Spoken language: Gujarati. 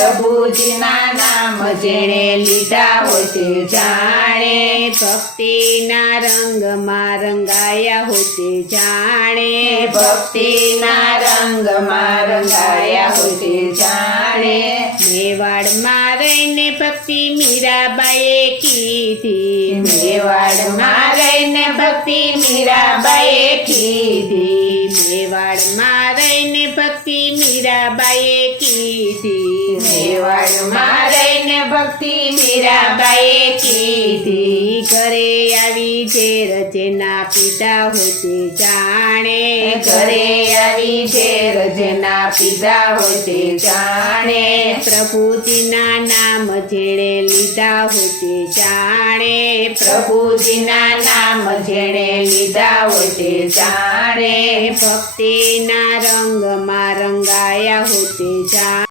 પ્રભુજીના નામ જેણે લીધા હોય તે જાણે ભક્તિના રંગમાં રંગાયા હોય તે જાણે ભક્તિના રંગમાં રંગાયા હોય તે જાણે મેવાડમાં રહીને ભક્તિ મીરાબાઈએ કીધી મેવાડમાં રહીને ભક્તિ મીરાબાઈએ કીધી મેવાડમાં રહીને ભક્તિ મીરાબાઈએ કીધી મેવાડમાં રહીને ભક્તિ મીરાબાઈએ કીધી ઘરે આવી ઝેર જેના પીધા હોય તે જાણે ઘરે આવી ઝેર જેના પીધા હોય તે જાણે પ્રભુજીના નામ જેણે લીધા હોય તે જાણે પ્રભુજીના નામ જેણે લીધા હોય તે જાણે ભક્તિના રંગમાં રંગાયા હોય તે જાણે